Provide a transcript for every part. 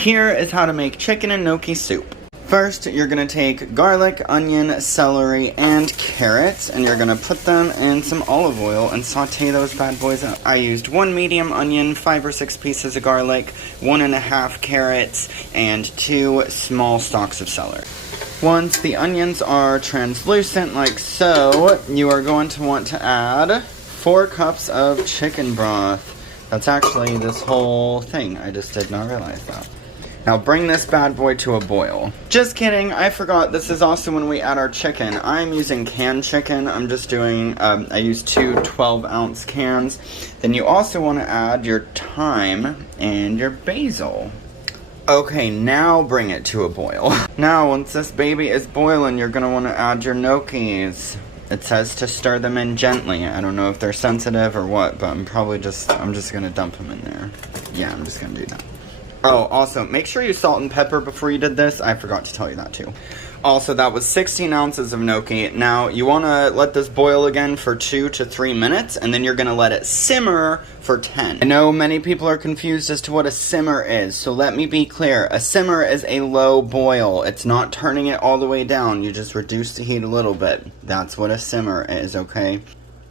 Here is how to make chicken and gnocchi soup. First, you're going to take garlic, onion, celery, and carrots, and you're going to put them in some olive oil and saute those bad boys up. I used 1 medium onion, 5 or 6 pieces of garlic, 1.5 carrots, and 2 small stalks of celery. Once the onions are translucent like so, you are going to want to add 4 cups of chicken broth. That's actually this whole thing. I just did not realize that. Now bring this bad boy to a boil. Just kidding, I forgot this is also when we add our chicken. I'm using canned chicken. I'm just doing, I use 2 12-ounce cans. Then you also want to add your thyme and your basil. Okay, now bring it to a boil. Now, once this baby is boiling, you're going to want to add your gnocchis. It says to stir them in gently. I don't know if they're sensitive or what, but I'm just going to dump them in there. Yeah, I'm just going to do that. Oh, also, make sure you salt and pepper before you did this. I forgot to tell you that too. Also, that was 16 ounces of gnocchi. Now, you want to let this boil again for 2 to 3 minutes, and then you're going to let it simmer for 10. I know many people are confused as to what a simmer is, so let me be clear. A simmer is a low boil. It's not turning it all the way down. You just reduce the heat a little bit. That's what a simmer is, okay?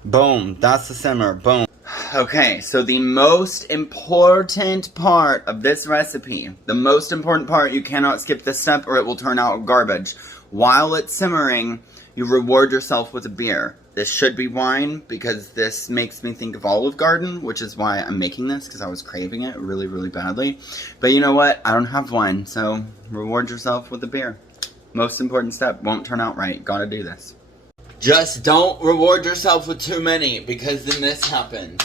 Boom. That's the simmer. Boom. Okay, so the most important part of this recipe, the most important part, you cannot skip this step or it will turn out garbage. While it's simmering, you reward yourself with a beer. This should be wine because this makes me think of Olive Garden, which is why I'm making this because I was craving it really, really badly. But you know what? I don't have wine, so reward yourself with a beer. Most important step, won't turn out right. Gotta do this. Just don't reward yourself with too many because then this happens.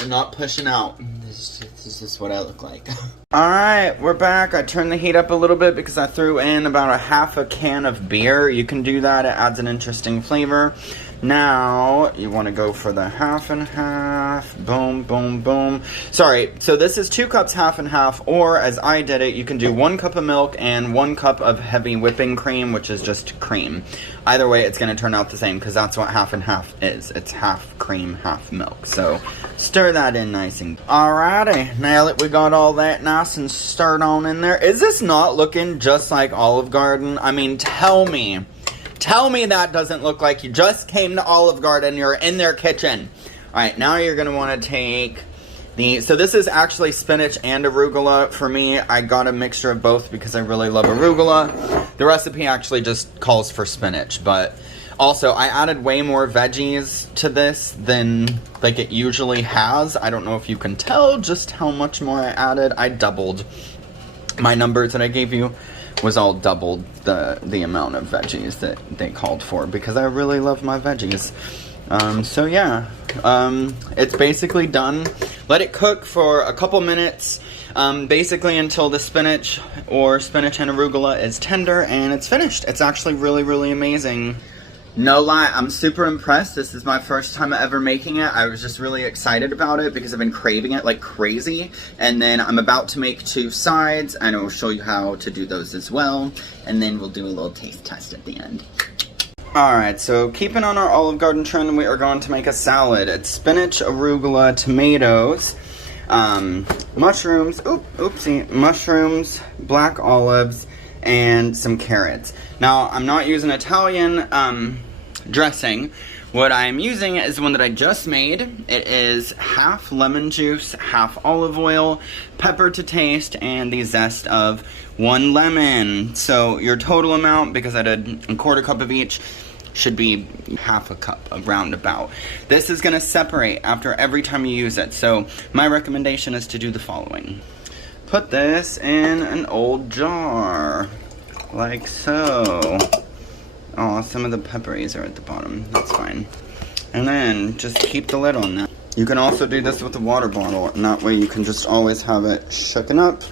I'm not pushing out. This is just what I look like. Alright, we're back. I turned the heat up a little bit because I threw in about a half a can of beer. You can do that. It adds an interesting flavor. Now, you want to go for the half and half. Boom, boom, boom. Sorry, so this is 2 cups half and half, or as I did it, you can do 1 cup of milk and 1 cup of heavy whipping cream, which is just cream. Either way, it's going to turn out the same because that's what half and half is. It's half cream, half milk. So, stir that in nice and... Alrighty, now that we got all that nice and stirred on in there, is this not looking just like Olive Garden? I mean, tell me that doesn't look like you just came to Olive Garden, you're in their kitchen. Alright, now you're going to want to take the... So this is actually spinach and arugula. For me, I got a mixture of both because I really love arugula. The recipe actually just calls for spinach, but also I added way more veggies to this than like it usually has. I don't know if you can tell just how much more I added. I doubled my numbers that I gave you. Was all doubled the amount of veggies that they called for because I really love my veggies. So yeah, it's basically done. Let it cook for a couple minutes, basically until the spinach and arugula is tender, and it's finished. It's actually really, really amazing. No lie, I'm super impressed. This is my first time ever making it. I was just really excited about it because I've been craving it like crazy. And then I'm about to make 2 sides, and I will show you how to do those as well. And then we'll do a little taste test at the end. Alright, so keeping on our Olive Garden trend, we are going to make a salad. It's spinach, arugula, tomatoes, mushrooms, mushrooms, black olives, and some carrots. Now, I'm not using Italian dressing. What I'm using is one that I just made. It is half lemon juice, half olive oil, pepper to taste, and the zest of 1 lemon. So your total amount, because I did a 1/4 cup of each, should be half a cup, a roundabout. This is going to separate after every time you use it. So my recommendation is to do the following. Put this in an old jar, like so. Oh, some of the pepperies are at the bottom. That's fine. And then just keep the lid on that. You can also do this with a water bottle, and that way you can just always have it shooken up.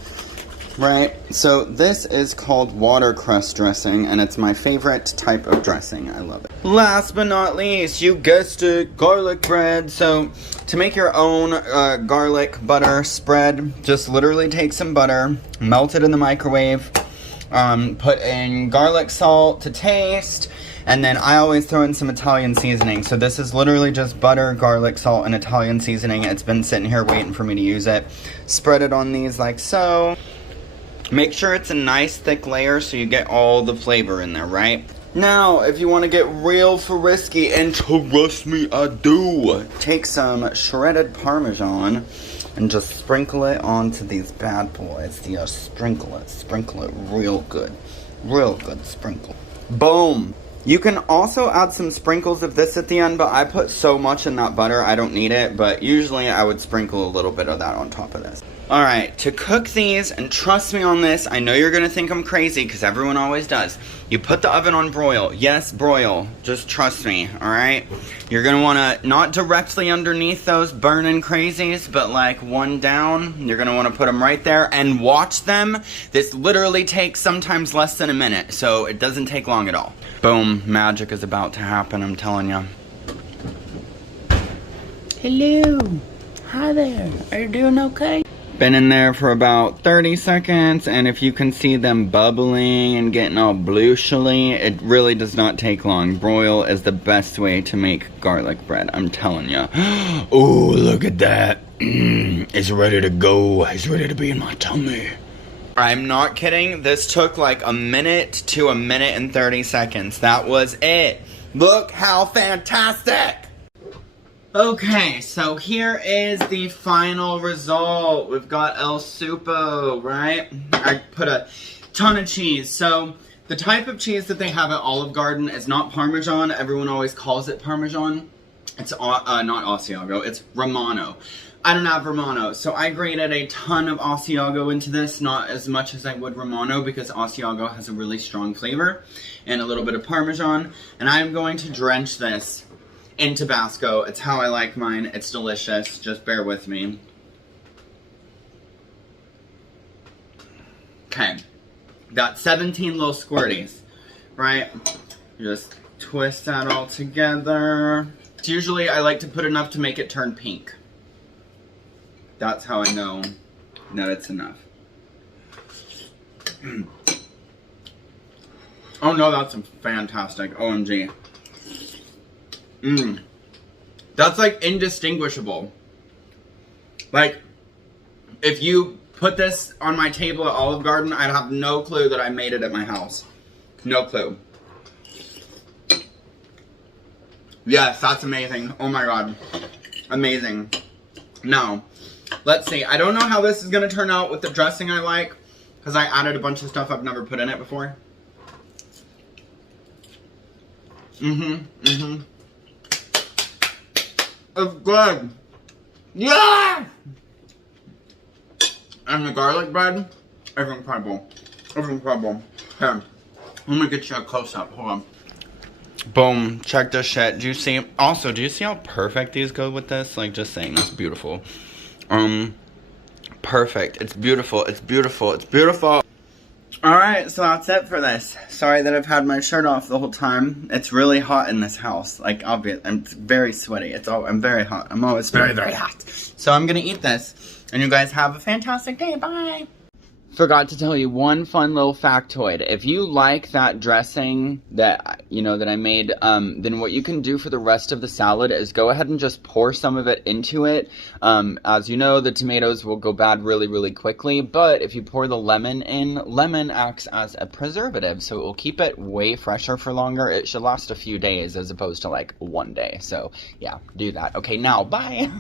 Right? So this is called watercress dressing, and it's my favorite type of dressing. I love it. Last but not least, you guessed it, garlic bread. So to make your own garlic butter spread, just literally take some butter, melt it in the microwave, put in garlic salt to taste, and then I always throw in some Italian seasoning. So this is literally just butter, garlic, salt, and Italian seasoning. It's been sitting here waiting for me to use it. Spread it on these like so. Make sure it's a nice thick layer so you get all the flavor in there, right? Now, if you want to get real frisky, and trust me, I do, take some shredded Parmesan and just sprinkle it onto these bad boys. Yeah, sprinkle it real good sprinkle. Boom. You can also add some sprinkles of this at the end, but I put so much in that butter, I don't need it, but usually I would sprinkle a little bit of that on top of this. Alright, to cook these, and trust me on this, I know you're gonna think I'm crazy, because everyone always does. You put the oven on broil. Yes, broil. Just trust me, alright? You're gonna wanna, not directly underneath those burning crazies, but like one down. You're gonna wanna put them right there, and watch them. This literally takes sometimes less than a minute, so it doesn't take long at all. Boom, magic is about to happen, I'm telling you. Hello. Hi there. Are you doing okay? Been in there for about 30 seconds, and if you can see them bubbling and getting all bluishly, it really does not take long. Broil is the best way to make garlic bread, I'm telling you. Oh, look at that. It's ready to go. It's ready to be in my tummy. I'm not kidding. This took like a minute to a minute and 30 seconds. That was it. Look how fantastic. Okay, so here is the final result. We've got El Supo, right? I put a ton of cheese. So the type of cheese that they have at Olive Garden is not Parmesan. Everyone always calls it Parmesan. It's not Asiago, it's Romano. I don't have Romano, so I grated a ton of Asiago into this, not as much as I would Romano because Asiago has a really strong flavor and a little bit of Parmesan. And I'm going to drench this in Tabasco. It's how I like mine. It's delicious. Just bear with me. Okay. Got 17 little squirties, right? Just twist that all together. Usually I like to put enough to make it turn pink. That's how I know that it's enough. Oh no, that's fantastic. OMG. That's like indistinguishable. Like, if you put this on my table at Olive Garden, I'd have no clue that I made it at my house. No clue. Yes, that's amazing. Oh my god. Amazing. Now, let's see. I don't know how this is going to turn out with the dressing I like, because I added a bunch of stuff I've never put in it before. It's good. Yeah! And the garlic bread is incredible. It's incredible. Here, let me get you a close-up. Hold on. Boom. Check this shit. Do you see? Also, do you see how perfect these go with this? Like, just saying, that's beautiful. Perfect. It's beautiful. It's beautiful. It's beautiful. Alright, so that's it for this. Sorry that I've had my shirt off the whole time. It's really hot in this house. Like, obvious. I'm very sweaty. I'm very hot. I'm always very, very hot. So I'm gonna eat this. And you guys have a fantastic day. Bye! Forgot to tell you one fun little factoid. If you like that dressing that, that I made, then what you can do for the rest of the salad is go ahead and just pour some of it into it. As you know, the tomatoes will go bad really, really quickly, but if you pour the lemon in, lemon acts as a preservative, so it will keep it way fresher for longer. It should last a few days as opposed to like one day. So yeah, do that. Okay, now, bye!